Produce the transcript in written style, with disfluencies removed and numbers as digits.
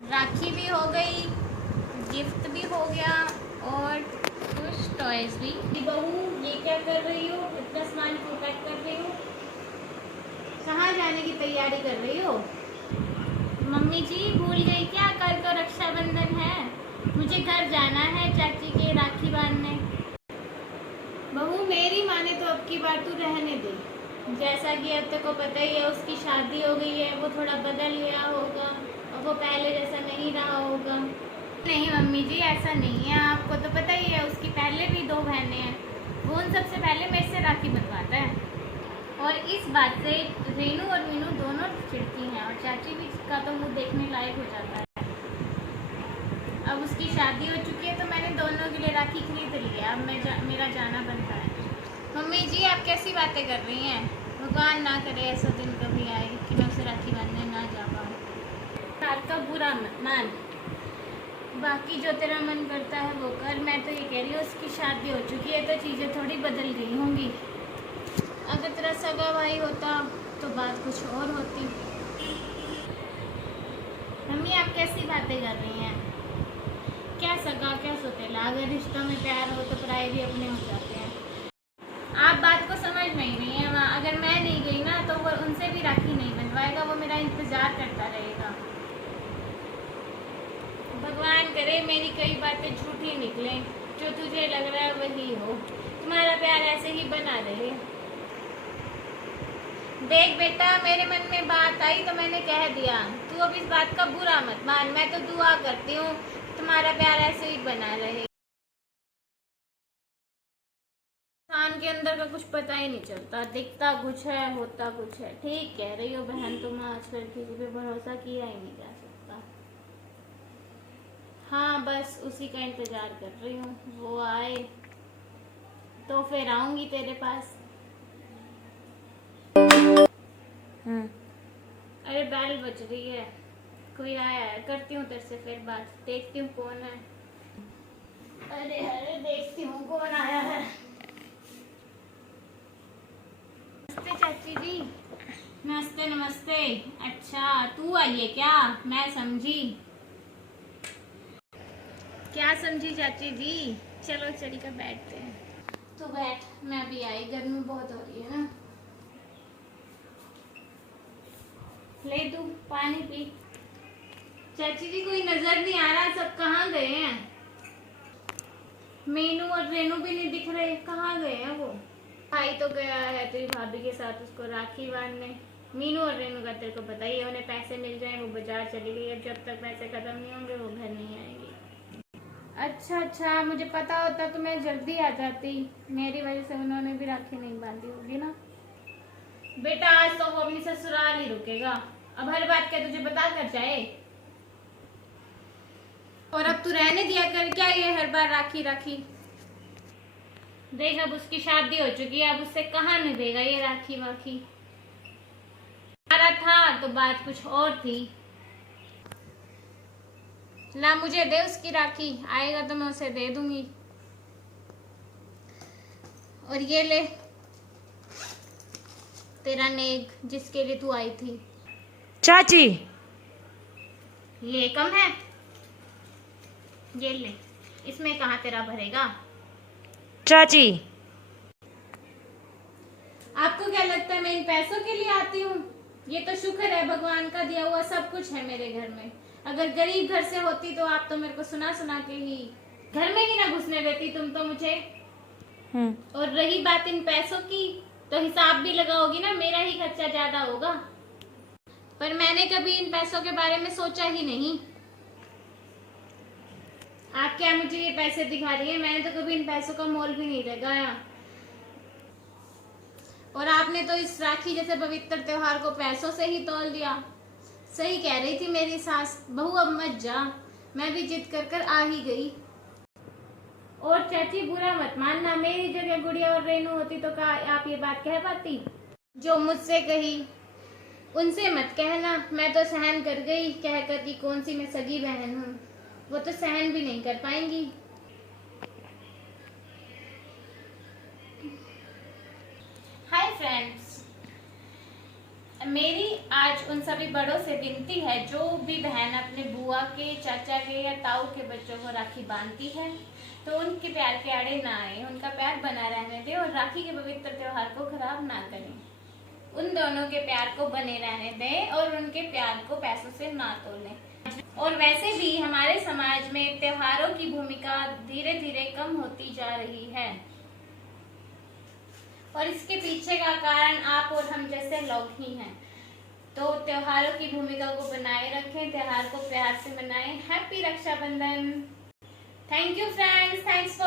राखी भी हो गई, गिफ्ट भी हो गया और कुछ टॉयज भी। बहू ये क्या कर रही हो? इतना सामान क्यों पैक कर रही हो? कहाँ जाने की तैयारी कर रही हो? मम्मी जी भूल गई क्या, कल तो रक्षाबंधन है, मुझे घर जाना है चाची के राखी बांधने। बहू मेरी माने तो अब की बार तू रहने दे। जैसा कि अब तक को पता ही है उसकी शादी हो गई है, वो थोड़ा बदल गया होगा और वो पहले जैसा नहीं रहा होगा। नहीं मम्मी जी ऐसा नहीं है, आपको तो पता ही है उसकी पहले भी 2 बहनें हैं, वो उन सबसे पहले मेरे से राखी बनवाता है। और इस बात से रेनू और मीनू दोनों चिढ़ती हैं और चाची भी का तो मुँह देखने लायक हो जाता है। अब उसकी शादी हो चुकी है तो मैंने दोनों के लिए राखी खरीद ली है, अब मेरा जाना बनता है। मम्मी जी आप कैसी बातें कर रही हैं? भगवान ना करे ऐसा दिन कभी आए कि मैं उसे राखी बांधने ना जा पाऊँ। आपका बुरा मत मान, बाकी जो तेरा मन करता है वो कर। मैं तो ये कह रही हूँ उसकी शादी हो चुकी है तो चीज़ें थोड़ी बदल गई होंगी। अगर तेरा सगा भाई होता तो बात कुछ और होती। मम्मी आप कैसी बातें कर रही हैं? क्या सगा क्या सौतेला, अगर रिश्तों में प्यार हो तो पराये भी अपने हो जाते हैं। आप बात को समझ नहीं रही हैं। वहाँ अगर मैं नहीं गई ना तो वो उनसे भी राखी नहीं बनवाएगा, वो मेरा इंतजार करता रहेगा। भगवान करे मेरी कई बातें झूठी निकले, जो तुझे लग रहा है वही हो, तुम्हारा प्यार ऐसे ही बना रहे। देख बेटा मेरे मन में बात आई तो मैंने कह दिया, तू अब इस बात का बुरा मत मान। मैं तो दुआ करती हूँ तुम्हारा प्यार ऐसे ही बना रहे। इंसान के अंदर का कुछ पता ही नहीं चलता, दिखता कुछ है होता कुछ है। ठीक कह रही हो बहन, तुम आजकल किसी पे भरोसा किया ही नहीं जा सकता। हाँ बस उसी का इंतजार कर रही हूँ, वो आए तो फिर आऊंगी तेरे पास। अरे बेल बज रही है, कोई आया है, करती हूँ तेरे से फिर बात, देखती हूँ कौन है। अरे अरे देखती हूँ कौन आया है। नमस्ते चाची जी। नमस्ते नमस्ते। अच्छा तू आई है क्या, मैं समझी। क्या समझी चाची जी? चलो चली कर बैठते हैं। तो बैठ, मैं भी आई, गर्मी बहुत हो रही है ना। ले तू पानी पी। चाची जी कोई नजर नहीं आ रहा, सब कहाँ गए हैं? मीनू और रेनू भी नहीं दिख रहे, कहाँ गए हैं वो? भाई तो गया है तेरी भाभी के साथ उसको राखी बांधने। मीनू और रेनू का तेरे को पता ही है, उन्हें पैसे मिल जाए वो बाजार चली गई, अब जब तक पैसे खत्म नहीं होंगे वो घर नहीं आएंगी। अच्छा अच्छा, मुझे पता होता तो मैं जल्दी आ जाती, मेरी वजह से उन्होंने भी राखी नहीं बांधी होगी ना। बेटा आज तो वो अपनी ससुराल ही रुकेगा, अब हर बात क्या तुझे बता कर जाए? और अब तू रहने दिया कर, क्या ये हर बार राखी राखी। देख अब उसकी शादी हो चुकी है, अब उससे कहाँ मिलेगा ये राखी वाखी। हमारा था तो बात कुछ और थी। ला मुझे दे उसकी राखी, आएगा तो मैं उसे दे दूंगी। और ये ले तेरा नेक जिसके लिए तू आई थी। चाची ये कम है, ये ले, इसमें कहाँ तेरा भरेगा। चाची आपको क्या लगता है मैं इन पैसों के लिए आती हूँ? ये तो शुक्र है भगवान का दिया हुआ सब कुछ है मेरे घर में। अगर गरीब घर से होती तो आप तो मेरे को सुना सुना के ही घर में ही ना घुसने देती तुम तो मुझे। और रही बात इन पैसों की, तो हिसाब भी लगाओगी ना, मेरा ही खर्चा ज्यादा होगा। पर मैंने कभी इन पैसों के बारे में सोचा ही नहीं। आप क्या मुझे ये पैसे दिखा रही है? मैंने तो कभी इन पैसों का मोल भी नहीं लगाया। और आपने तो इस राखी जैसे पवित्र त्योहार को पैसों से ही तौल दिया। सही कह रही थी मेरी सास, बहू अब मत जा, मैं भी जिद कर कर आ ही गई। और चाची बुरा मत मानना, मेरी जगह गुड़िया और रेनू होती तो क्या आप ये बात कह पाती जो मुझसे कही? उनसे मत कहना, मैं तो सहन कर गई कहकर कि कौन सी मैं सगी बहन हूँ, वो तो सहन भी नहीं कर पाएंगी। हाय फ्रेंड्स, मेरी आज उन सभी बड़ों से विनती है, जो भी बहन अपने बुआ के, चाचा के या ताऊ के बच्चों को राखी बांधती है तो उनके प्यार के आड़े ना आए, उनका प्यार बना रहने दे और राखी के पवित्र त्योहार को खराब ना करें। उन दोनों के प्यार को बने रहने दें और उनके प्यार को पैसों से ना तोलें। और वैसे भी हमारे समाज में त्योहारों की भूमिका धीरे धीरे कम होती जा रही है और इसके पीछे का कारण आप और हम जैसे लोग ही हैं। तो त्योहारों की भूमिका को बनाए रखें, त्योहार को प्यार से मनाएं। Happy Rakshabandhan. Thank you friends, thanks for